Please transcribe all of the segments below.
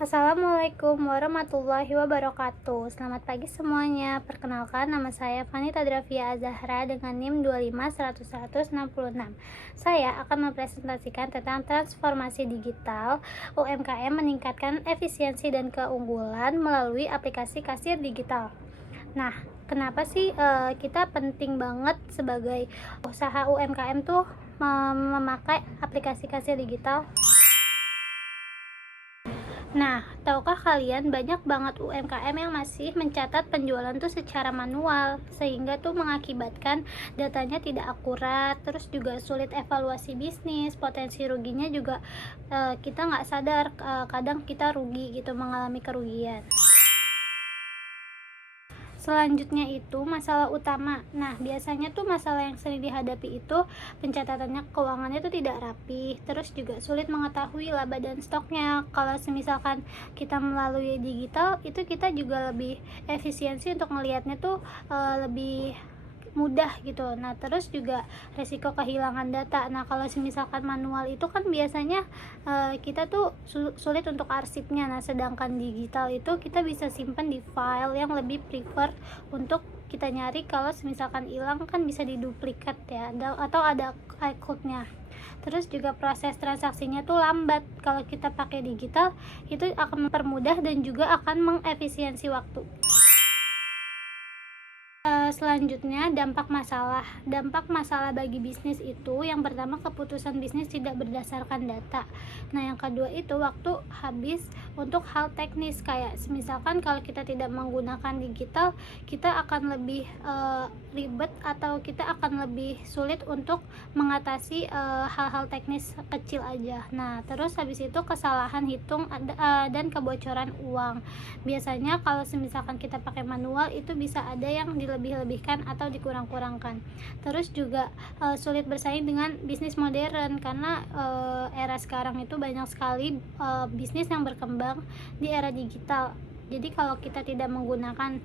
Assalamualaikum warahmatullahi wabarakatuh. Selamat pagi semuanya. Perkenalkan, nama saya Fanita Drafia Azahra dengan NIM 2511166. Saya akan mempresentasikan tentang transformasi digital UMKM meningkatkan efisiensi dan keunggulan melalui aplikasi kasir digital. Nah, kenapa sih kita penting banget sebagai usaha UMKM tuh memakai aplikasi kasir digital? Nah, tahukah kalian banyak banget UMKM yang masih mencatat penjualan tuh secara manual, sehingga tuh mengakibatkan datanya tidak akurat, terus juga sulit evaluasi bisnis, potensi ruginya juga kita nggak sadar, kadang kita rugi gitu, mengalami kerugian. Selanjutnya itu masalah utama. Nah, biasanya tuh masalah yang sering dihadapi itu pencatatannya keuangannya tuh tidak rapi, terus juga sulit mengetahui laba dan stoknya. Kalau misalkan kita melalui digital, itu kita juga lebih efisiensi untuk melihatnya tuh lebih mudah gitu. Nah, terus juga resiko kehilangan data. Nah, kalau misalkan manual itu kan biasanya kita tuh sulit untuk arsipnya. Nah, sedangkan digital itu kita bisa simpan di file yang lebih prefer untuk kita nyari. Kalau misalkan hilang kan bisa diduplikat ya, atau ada iCloud-nya. Terus juga proses transaksinya tuh lambat. Kalau kita pakai digital itu akan mempermudah dan juga akan mengefisiensi waktu. Selanjutnya, dampak masalah bagi bisnis itu yang pertama, keputusan bisnis tidak berdasarkan data. Nah, yang kedua itu waktu habis untuk hal teknis, kayak misalkan kalau kita tidak menggunakan digital, kita akan lebih ribet atau kita akan lebih sulit untuk mengatasi hal-hal teknis kecil aja. Nah, terus habis itu kesalahan hitung dan kebocoran uang. Biasanya kalau misalkan kita pakai manual itu bisa ada yang dilebih-lebihkan atau dikurang-kurangkan. Terus juga sulit bersaing dengan bisnis modern, karena era sekarang itu banyak sekali bisnis yang berkembang di era digital. Jadi kalau kita tidak menggunakan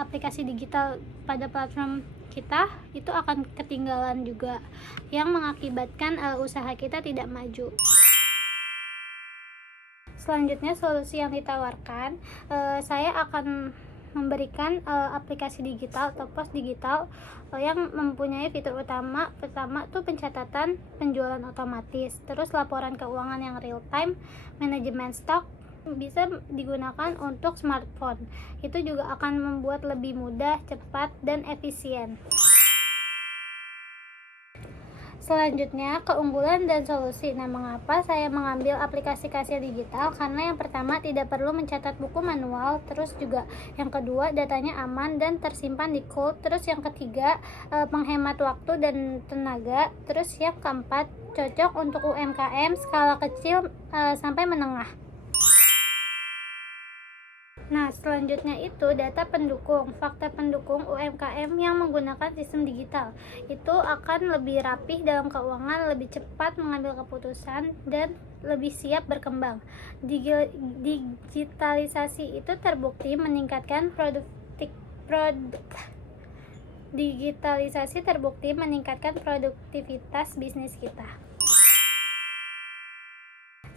aplikasi digital pada platform kita, itu akan ketinggalan juga, yang mengakibatkan usaha kita tidak maju. Selanjutnya, solusi yang ditawarkan, saya akan memberikan aplikasi digital atau pos digital yang mempunyai fitur utama. Pertama tuh pencatatan penjualan otomatis, terus laporan keuangan yang real time, manajemen stok, bisa digunakan untuk smartphone. Itu juga akan membuat lebih mudah, cepat, dan efisien. Selanjutnya, keunggulan dan solusi. Nah, mengapa saya mengambil aplikasi kasir digital? Karena yang pertama, tidak perlu mencatat buku manual. Terus juga yang kedua, datanya aman dan tersimpan di cloud. Terus yang ketiga, menghemat waktu dan tenaga. Terus yang keempat, cocok untuk UMKM skala kecil sampai menengah. Nah, selanjutnya itu data pendukung. Fakta pendukung UMKM yang menggunakan sistem digital itu akan lebih rapih dalam keuangan, lebih cepat mengambil keputusan, dan lebih siap berkembang. Digitalisasi itu terbukti meningkatkan produktivitas bisnis kita.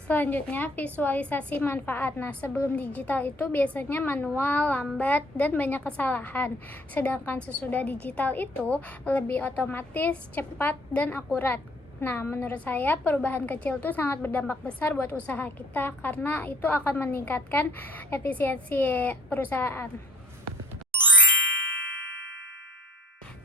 Selanjutnya, visualisasi manfaat. Nah, sebelum digital itu biasanya manual, lambat, dan banyak kesalahan. Sedangkan sesudah digital itu lebih otomatis, cepat, dan akurat. Nah, menurut saya perubahan kecil itu sangat berdampak besar buat usaha kita, karena itu akan meningkatkan efisiensi perusahaan.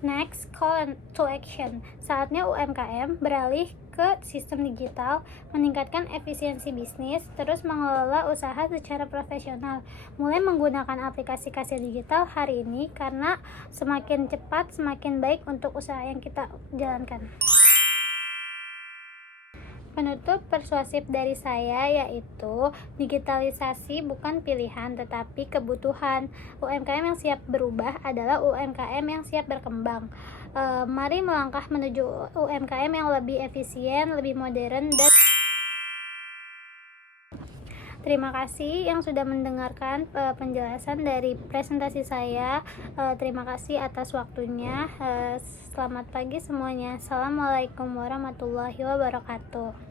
Next, call to action. Saatnya UMKM beralih ke sistem digital, meningkatkan efisiensi bisnis, terus mengelola usaha secara profesional. Mulai menggunakan aplikasi kasir digital hari ini, karena semakin cepat semakin baik untuk usaha yang kita jalankan. Penutup persuasif dari saya yaitu digitalisasi bukan pilihan tetapi kebutuhan. UMKM yang siap berubah adalah UMKM yang siap berkembang. Mari melangkah menuju UMKM yang lebih efisien, lebih modern, dan terima kasih yang sudah mendengarkan penjelasan dari presentasi saya. Terima kasih atas waktunya. Selamat pagi semuanya. Assalamualaikum warahmatullahi wabarakatuh.